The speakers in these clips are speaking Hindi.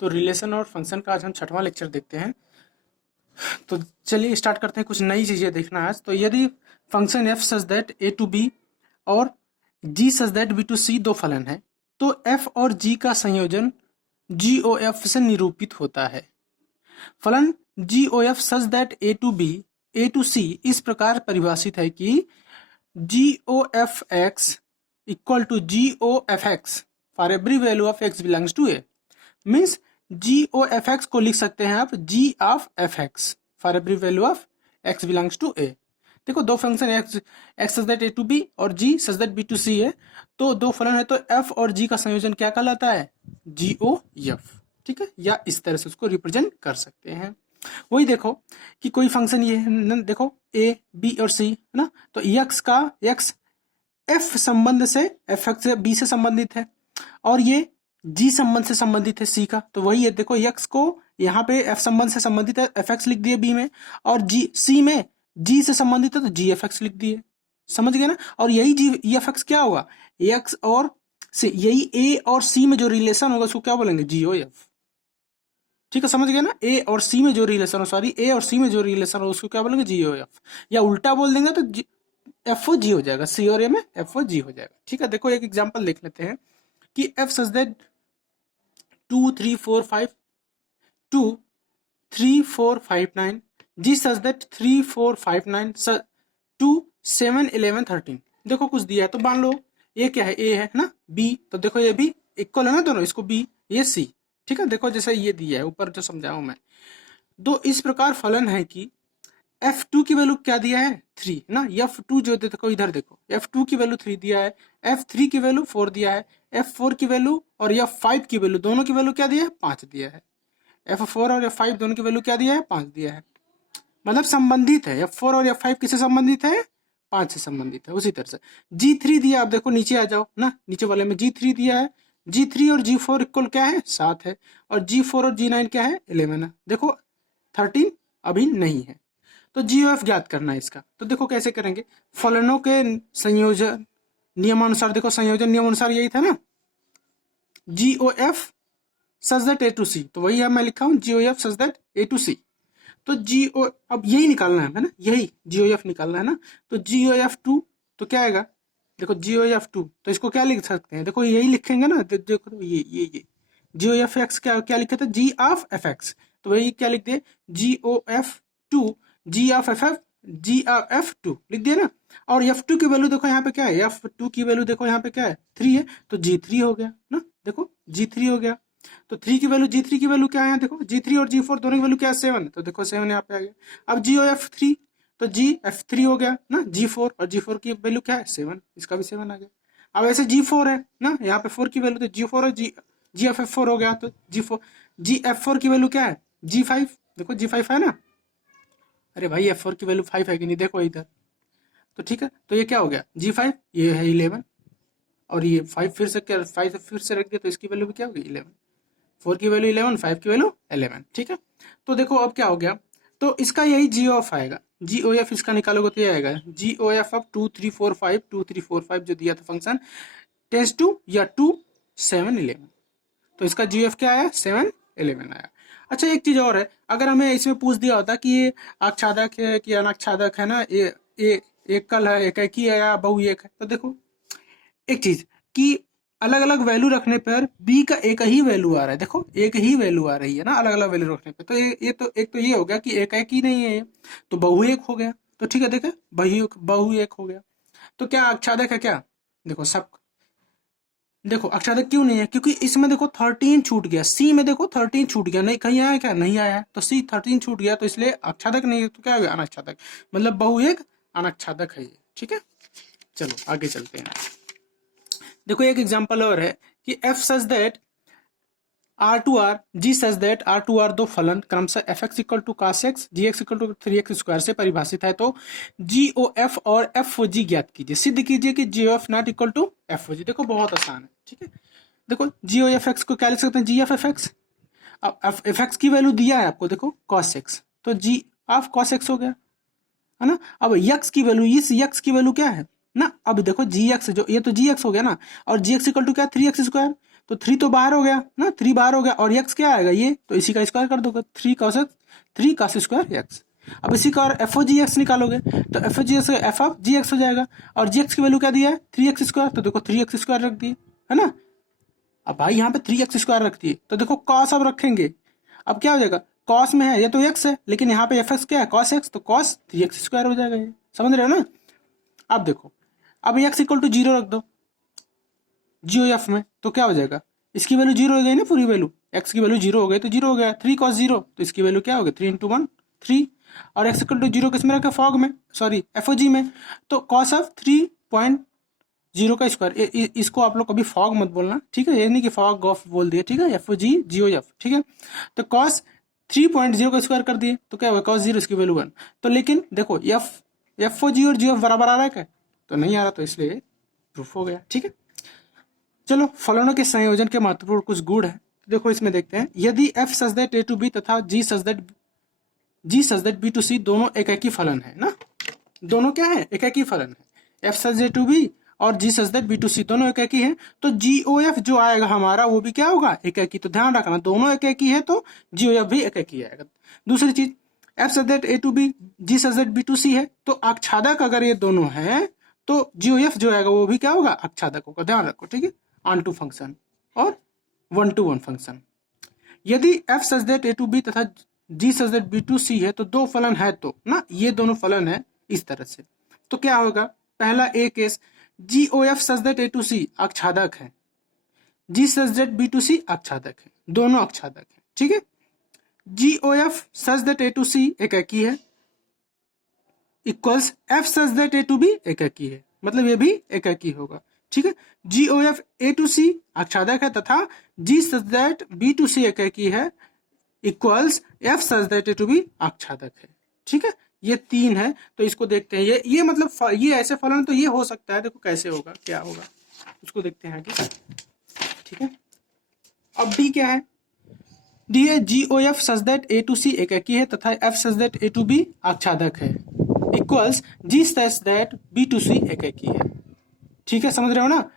तो रिलेशन और फंक्शन का आज हम छठवां लेक्चर देखते हैं। तो चलिए स्टार्ट करते हैं। कुछ नई चीजें देखना है आज। तो यदि function f such that A to B और g such that B to c दो फलन है, तो एफ और जी का संयोजन जी ओ एफ से निरूपित होता है। फलन G O F such that A to B A to C इस प्रकार परिभाषित है कि G O F x equal to G O F X for every value of X belongs to A. Means G O F X को लिख सकते हैं आप G of F X for every value of X belongs to A. देखो दो function X X such that A to B और g such that B to सी है, तो दो फलन है, तो एफ और जी का संयोजन क्या कहलाता है? जी ओ एफ। ठीक है, या इस तरह से उसको रिप्रेजेंट कर सकते हैं। वही देखो कि कोई फंक्शन ये है, देखो ए बी और सी है ना, तो एक्स का एक्स एफ संबंध से एफ एक्स से बी से संबंधित है और ये जी संबंध से संबंधित है सी का। तो वही है, देखो एक्स को यहाँ पे एफ संबंध से संबंधित है, एफ एक्स लिख दिए बी में, और जी सी में जी से संबंधित है तो जी एफ एक्स लिख दिए। समझ गए ना? और यही जी एफ एक्स क्या होगा? एक्स और सी, यही ए और सी में जो रिलेशन होगा उसको क्या बोलेंगे? जी ओ एफ। ठीक है, समझ गए ना? ए और सी में जो रिलेशन हो, सॉरी ए और सी में जो रिलेशन हो उसको क्या बोलेंगे? जी ओ एफ। या उल्टा बोल देंगे तो एफ ओ जी हो जाएगा, सी और ए में एफ ओ जी हो जाएगा। ठीक है, देखो एक एग्जांपल देख लेते हैं कि f such that 2 3 4 5 2 3 4 5 9 g such that 3 4 5 9 2 7 11 13। देखो कुछ दिया है तो मान लो ये क्या है? ए है ना, बी, तो देखो ये भी इक्वल है ना दोनों, इसको बी, ये सी। ठीक है, देखो जैसे ये दिया है ऊपर जो समझाऊं मैं। दो इस प्रकार फलन है कि F2 की वैल्यू क्या दिया है? 3 ना। F2 जो देखो इधर देखो, F2 की वैल्यू 3 दिया है, F3 की वैल्यू 4 दिया है, F4 की वैल्यू और F5 की वैल्यू दोनों की वैल्यू क्या दिया है? 5 दिया है। F4 और F5 दोनों की वैल्यू क्या दिया है? 5 दिया है। मतलब संबंधित है, F4 और F5 किससे संबंधित है? 5 से संबंधित है। उसी तरह से G3 दिया, आप देखो नीचे आ जाओ ना, नीचे वाले में G3 दिया है, G3 और G4 इक्वल क्या है? 7 है, और G4 और G9 क्या है? 11 है। देखो 13 अभी नहीं है। तो GOF ज्ञात करना है इसका। तो देखो कैसे करेंगे? फलनों के संयोजन नियमानुसार, देखो संयोजन नियमानुसार यही था ना, GOF such that A to C, तो वही है मैं लिखा हूं GOF such that A to C. तो GO अब यही निकालना है ना, यही GOF निकालना है ना। तो GOF2 तो क्या आएगा? देखो GOF2 तो इसको क्या लिख सकते हैं? देखो यही लिखेंगे ना, देखो तो ये GOF क्या लिखा था? G ऑफ एफ एक्स, तो वही क्या लिख दिए? GOF2 G of F F G of F2 लिख दिया ना। और F2 की वैल्यू देखो यहाँ पे क्या है? F2 की वैल्यू देखो यहाँ पे क्या है? 3 है, तो G3 हो गया ना। देखो G3 हो गया। तो 3 की वैल्यू, G3 की वैल्यू क्या है? देखो G3 और G4 दोनों की वैल्यू क्या है? 7, तो देखो 7 यहाँ पे आ गया। अब GOF3 तो GF3 हो गया ना, G4 और G4 की वैल्यू क्या है? 7, इसका भी 7 आ गया। अब ऐसे G4 है ना, यहाँ पे 4 की वैल्यू, तो G4 और GFF4 हो गया, तो GF4 की वैल्यू क्या है? G5, देखो G5 है ना। अरे भाई F4 की वैल्यू 5 है कि नहीं? देखो इधर। तो ठीक है, तो ये क्या हो गया? G5, ये है 11, और ये 5 फिर से क्या, 5 फिर से रख दिया तो इसकी वैल्यू भी क्या होगी? 11। 4 की वैल्यू 11, 5 की वैल्यू 11। ठीक है, तो देखो अब क्या हो गया, तो इसका यही जी ऑफ आएगा। जी ओ एफ इसका निकालोगे तो ये आएगा जी ओ एफ ऑफ 2 3 4 5 2 3 4 5 जो दिया था फंक्शन टेंस टू या 2 7 11, तो इसका जी एफ क्या आया? 7 11 आया। अच्छा एक चीज और है, अगर हमें इसमें पूछ दिया होता कि ये आच्छादक है कि अनाच्छादक है ना, ये एकल है, एक ही है या बहु एक है, तो देखो एक चीज कि अलग अलग वैल्यू रखने पर बी का एक ही वैल्यू आ रहा है। देखो एक ही वैल्यू आ रही है ना अलग अलग वैल्यू रखने पे, तो ये तो एक तो ये हो गया कि एक ही नहीं है ये, तो बहु एक हो गया। तो ठीक है, देखे बहु एक हो गया। तो क्या आच्छादक है क्या? देखो सब, देखो आच्छादक क्यों नहीं है? क्योंकि इसमें देखो 13 छूट गया, सी में देखो 13 छूट गया, नहीं कहीं आया क्या? नहीं आया, तो सी 13 छूट गया, तो इसलिए आच्छादक नहीं है, तो क्या हो गया? अनाच्छादक। मतलब बहु एक अनाच्छादक है ये। ठीक है, चलो आगे चलते हैं। देखो एक एग्जांपल और है कि f such that r to r g such that r to r दो फलन क्रमशः f x equal to cos x g x equal to 3x square से परिभाषित है, तो जी ओ एफ और एफ ओ जी ज्ञात कीजिए। सिद्ध कीजिए कि G O F not equal to F O G. देखो बहुत आसान है। ठीक है, देखो जी ओ एफ एक्स को क्या लिख सकते हैं? जी एफ एफ एक्स। अब एफ एक्स की वैल्यू दिया है आपको, देखो कॉस एक्स, तो जी ऑफ कॉस एक्स हो गया, है ना। अब यक्स की वैल्यू, इस यक्स की वैल्यू क्या है ना, अब देखो जी एक्स, जो ये तो जी एक्स हो गया ना, और जी एक्स इक्वल टू क्या? 3x स्क्वायर, तो 3 तो बाहर हो गया ना, 3 बाहर हो गया, और x क्या आएगा ये, तो इसी का स्क्वायर कर दोगे, 3 cos स्क्वायर x। अब इसी का और एफ ओ जी एक्स निकालोगे, तो f O g x f of g x हो जाएगा, और जी एक्स की वैल्यू क्या दिया है 3x स्क्वायर, तो देखो 3x स्क्वायर रख दिए, है ना। अब भाई यहाँ पे 3x स्क्वायर रख दिए, तो देखो cos अब रखेंगे, अब क्या हो जाएगा, cos में है ये तो x है, लेकिन यहाँ पे fx क्या है cos x, तो cos 3x स्क्वायर हो जाएगा, ये समझ रहे हो ना। अब देखो, अब x इक्वल टू 0 रख दो जी ओ एफ में, तो क्या हो जाएगा, इसकी वैल्यू 0 हो गई ना, पूरी वैल्यू x की वैल्यू 0 हो गई, तो 0 हो गया 3 cos 0, तो इसकी वैल्यू क्या हो गई 3 इंटू 1 3, और x इक्वल टू 0 किस में रखा, फॉग में, सॉरी एफ ओ जी में, तो cos ऑफ 3.0 का स्क्वायर, इसको आप लोग कभी फॉग मत बोलना, ठीक है, ये नहीं कि फॉग ऑफ बोल दिया, ठीक है, एफ ओ जी जी ओ एफ, ठीक है। तो cos 3.0 का स्क्वायर कर दिए, तो क्या होगा cos 0, इसकी वैल्यू 1, तो लेकिन देखो एफ ओ जी और जी एफ बराबर आ रहा है क्या, तो नहीं आ रहा, तो इसलिए प्रूफ हो गया, ठीक है। चलो फलनों के संयोजन के महत्वपूर्ण कुछ गुण है, देखो इसमें देखते हैं, यदि f such that a to b तथा g such that b to c दोनों एकाकी फलन है ना, दोनों क्या है एकाकी फलन है, f such that to b और g such that b to c दोनों एकाकी है, तो GOF जो आएगा हमारा वो भी क्या होगा एकाकी, तो ध्यान रखना दोनों एकाकी है तो GOF भी एकाकी आएगा। दूसरी चीज, f such that a to b g such that b to c है, तो आच्छादक अगर ये दोनों है तो GOF जो आएगा वो भी क्या होगा आच्छादक होगा, ध्यान रखो, ठीक है, ऑन टू फंक्शन और 1 to 1 फंक्शन। यदि f such that a to b तथा g such that b to c है, तो दो फलन है, तो ना ये दोनों फलन है इस तरह से, तो क्या होगा, पहला a case GOF such that a to c आच्छादक है, g such that b to c आच्छादक है, दोनों आच्छादक है, ठीक है। GOF such that a to c एकाकी है, equals f such that a to b एकाकी है, मतलब ये भी एकाकी होगा, ठीक है। GOF a टू c आच्छादक है तथा g such that b to c एकाकी है, equals f such that a to b आच्छादक है, ठीक है। ये तीन है, तो इसको देखते हैं, ये मतलब ये ऐसे फलन तो ये हो सकता है, देखो कैसे होगा क्या होगा उसको देखते हैं आगे, ठीक है। अब डी क्या है, डी है GOF such that a to c एकाकी है तथा f such that a to b आच्छादक है, equals g such that b to c एकाकी है, ठीक है, समझ रहे हो ना।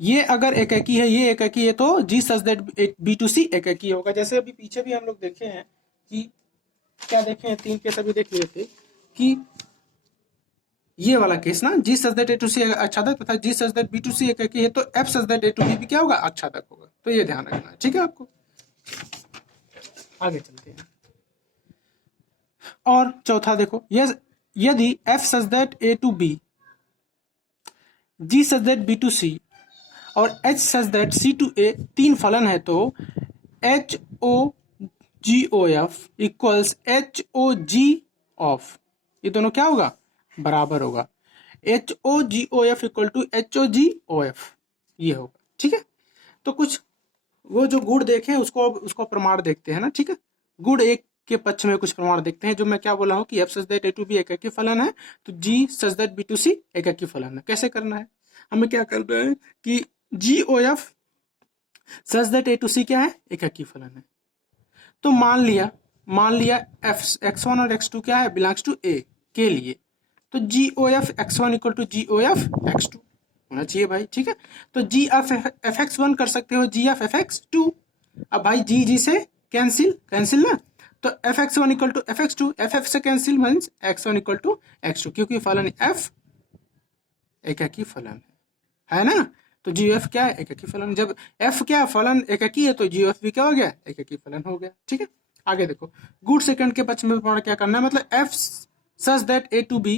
ये अगर एकाकी है ये एकाकी है, तो g such that B to c एकाकी होगा, जैसे अभी पीछे भी हम लोग देखे हैं कि क्या देखे हैं, 3 केस अभी देख लिए थे कि ये वाला केस ना, जी such that A to c आच्छादक तथा g such that B to c एकाकी है, तो f such that A to b भी क्या होगा आच्छादक होगा, तो ये ध्यान रखना है, ठीक है आपको। आगे चलते हैं, और चौथा देखो, यदि F such that A to B G such that B to C और h such that C to A तीन फलन है, तो H O G O F equals H O G of, ये दोनों क्या होगा बराबर होगा, H O G O F equal to H O G O F, ये होगा, ठीक है। तो कुछ वो जो गुण देखे उसको प्रमाण देखते हैं ना, ठीक है। गुण एक के पक्ष में कुछ प्रमाण देखते हैं, जो मैं क्या बोला हूँ कि f such that A to b एकाकी फलन है, तो g such that B to c एकाकी फलन है। कैसे करना है, हमें क्या करना है कि GOF such that A to C क्या है एकाकी फलन है, तो मान लिया एफ x1 और x2 क्या है बिलोंग्स टू ए के लिए, तो GOF x1 equal to GOF x2 होना चाहिए भाई, ठीक है। तो G ऑफ fx1 कर सकते हो G ऑफ fx2, अब भाई G से कैंसिल ना, तो fx1 equal to fx2, f से cancel means x1 equal to x2, क्योंकि फलन f एकाकी फलन है ना, तो GOF क्या है एकाकी फलन, जब f क्या फलन एकाकी है तो GOF भी क्या हो गया एकाकी फलन हो गया, ठीक है। आगे देखो, गुड सेकंड के पक्ष में क्या करना है, मतलब f such that a to b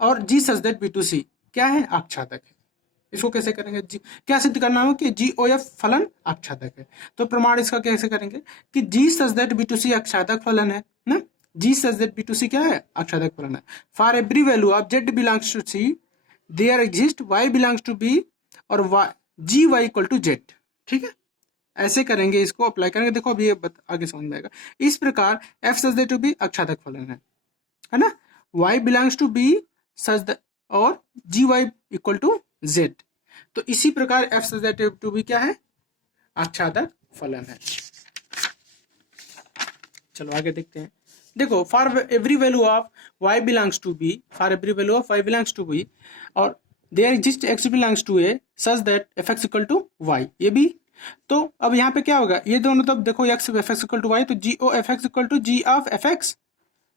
और g such that b to c क्या है आच्छादक है, इसको कैसे करेंगे, क्या सिद्ध करना हो कि GOF फलन आच्छादक है, तो प्रमाण इसका कैसे करेंगे कि g such that b to c आच्छादक फलन है ना, g such that b to c क्या है आच्छादक फलन है, for every value of z belongs to c there exist y belongs to b और जी वाई इक्वल टू जेड, ठीक है। ऐसे करेंगे, इसको अप्लाई करेंगे, देखो अभी ये आगे समझ में आएगा। इस प्रकार F such that to B आच्छादक फलन है ना, y belongs to B such और जी वाई इक्वल टू जेड, तो इसी प्रकार F such that to B क्या है आच्छादक फलन है। चलो आगे देखते हैं, देखो for every value of y belongs to B, for every value of y belongs to B और there exist X belongs to A such that F x equal to Y, ये भी। तो अब यहाँ पे क्या होगा, ये दोनों तब देखो X F x equal to Y, तो G O F x equal to G of F x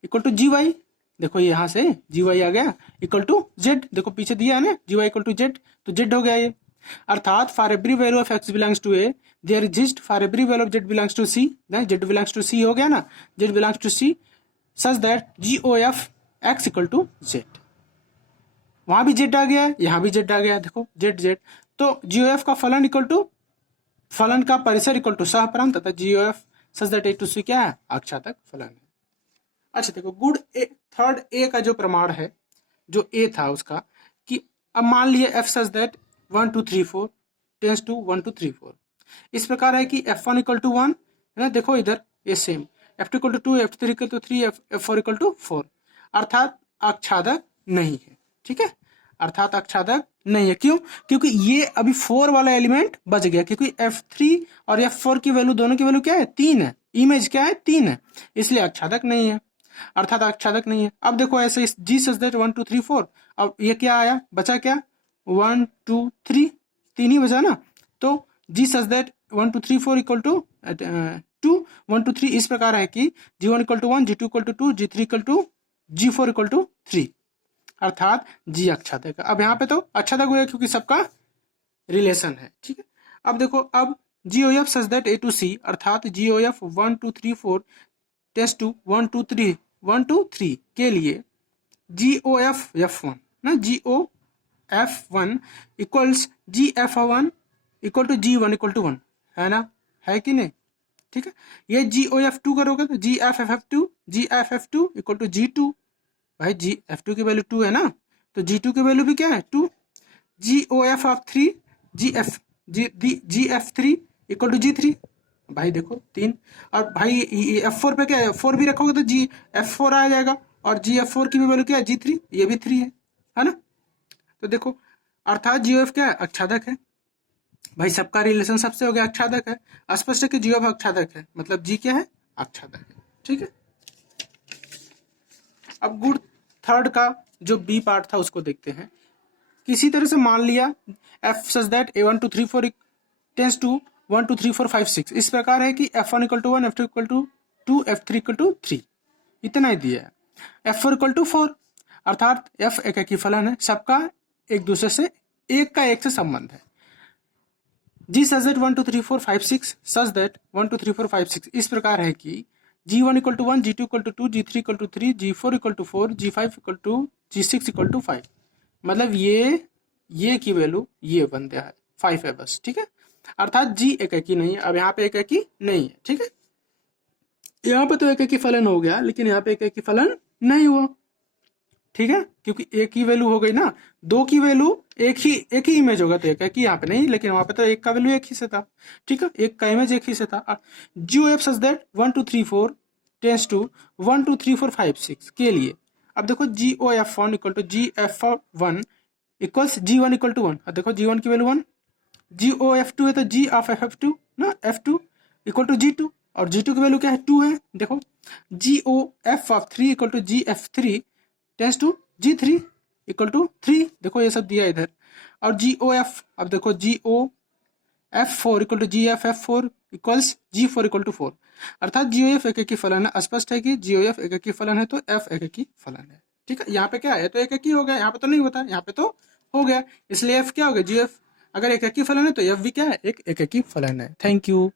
equal to G Y, देखो ये यहाँ से जी वाई आ गया, इक्वल टू जेड, देखो पीछे दिया है ना G Y equal to Z, तो जेड हो गया ये। अर्थात for every value of X belongs to A there exist for every value of Z belongs to C, Z belongs to C हो गया ना, Z belongs to C such that G O F x equal to Z, वहां भी जेड आ गया, यहाँ भी जेड आ गया, देखो जेड जेड। तो जी ओ एफ का फलन इक्वल टू फलन का परिसर इक्वल टू सहपरम तथा G O F such that A to C क्या है, आक्षातक फलन है। अच्छा देखो गुड ए, थर्ड ए का जो प्रमाण है, जो ए था उसका, कि अब मान लिए f such that 1 2 3 4 tends to 1 2 3 4, इस प्रकार है कि एफ वन इक्वल टू 1 है ना, देखो इधर ये same, f two equal to 2, f three equal to 3, f four equal to 4, अर्थात आच्छादक नहीं है, ठीक है, अर्थात आच्छादक नहीं है। क्यों? क्योंकि ये अभी 4 वाला एलिमेंट बच गया, क्योंकि F3 और F4 की वैल्यू, दोनों की वैल्यू क्या है, 3 है, इमेज क्या है, 3 है, इसलिए आच्छादक नहीं है, अर्थात आच्छादक नहीं है। अब देखो ऐसे जी सच दैट 1 2 3 4, अब ये क्या आया, बचा क्या, 1 2 3, 3 ही बचा ना, तो g such that 1 2 3 4 equal to 2 1 2 3, इस प्रकार है कि G1 equal to 1, G2 equal to 2, G3 equal to G4 equal to 3, अर्थात जी आच्छादक है। अब यहाँ पे तो आच्छादक हुआ क्योंकि सबका रिलेशन है, ठीक है। अब देखो, अब G O F such that A to C, अर्थात G O F 1 2 3 4 test to 1 2 3 1 2 3 के लिए जी ओ एफ एफ वन ना, G O F one equals G F one equal to G one equal to 1, है ना, है कि नहीं, ठीक है। ये जी ओ एफ टू करोगे तो G F F F two, G F F two equal to G two, भाई जी एफ टू की वैल्यू 2 है ना, तो जी टू की वैल्यू भी क्या है 2, G O F of 3, G F three equal to G three, भाई देखो 3, और भाई एफ फोर पे क्या है, 4 भी रखोगे तो जी एफ फोर आ जाएगा, और जी एफ फोर की भी वैल्यू क्या है, जी थ्री, ये भी 3 है ना। तो देखो अर्थात जी ओ एफ क्या है, आच्छादक है, भाई सबका रिलेशन सबसे हो गया, आच्छादक है, स्पष्ट है कि जी ओ एफ आच्छादक है, मतलब जी क्या है, आच्छादक है, ठीक है। अब गुड थर्ड का जो बी पार्ट था उसको देखते हैं। किसी तरह से मान लिया f such that a 1 2 3 4 tends to 1 2 3 4 5 6, इस प्रकार है कि f one equal to 1, f two equal to 2, f three equal to 3, इतना ही दिया है। एफ फोर इक्वल टू 4, अर्थात एफ एक ही फलन है, सबका एक दूसरे से एक से संबंध है। जी सच दैट 1 2 3 4 5 6 सच दैट 1 2 3 4 5 6, इस प्रकार है कि G one equal to 1, G two equal to 2, G three equal to 3, G four equal to 4, G five equal to, G six equal to 5, मतलब ये की वैल्यू ये बन गया है 5 है बस, ठीक है, अर्थात जी एक ही नहीं है। अब यहाँ पे एक ही नहीं है, ठीक है, यहाँ पे तो एक ही फलन हो गया, लेकिन यहाँ पे एक ही फलन नहीं हुआ, ठीक है, क्योंकि एक ही वैल्यू हो गई ना, दो की वैल्यू एक ही इमेज होगा, तो एक ही यहाँ पे नहीं, लेकिन वहां पे तो एक का वैल्यू एक ही से था, ठीक है, एक का इमेज एक ही से था। G O F such that 1 2 3 4 tends to 1 2 3 4 5 6 के लिए, अब देखो G O F one equal to G F one equals G one equal to 1, अब देखो जी वन की वैल्यू 1, जी ओ एफ टू है तो G of F F two ना, F two equal to G two, और जी टू की वैल्यू क्या है 2 है, देखो G O F of 3 equal to G F three tense to G three equal to 3, देखो ये सब दिया इधर, और जी ओ एफ, अब देखो G O F four equal to G F F four equals G four equal to 4, अर्थात जी ओ एफ एक ही फलन है, स्पष्ट है कि जी ओ एफ एक ही फलन है, तो एफ एक ही फलन है, ठीक है। यहाँ पे क्या है, तो एक ही हो गया, यहाँ पे तो नहीं होता, यहाँ पे तो हो गया, इसलिए एफ क्या हो गया, जी एफ अगर एक ही फलन है तो एफ भी क्या है, एक ही फलन है। Thank you.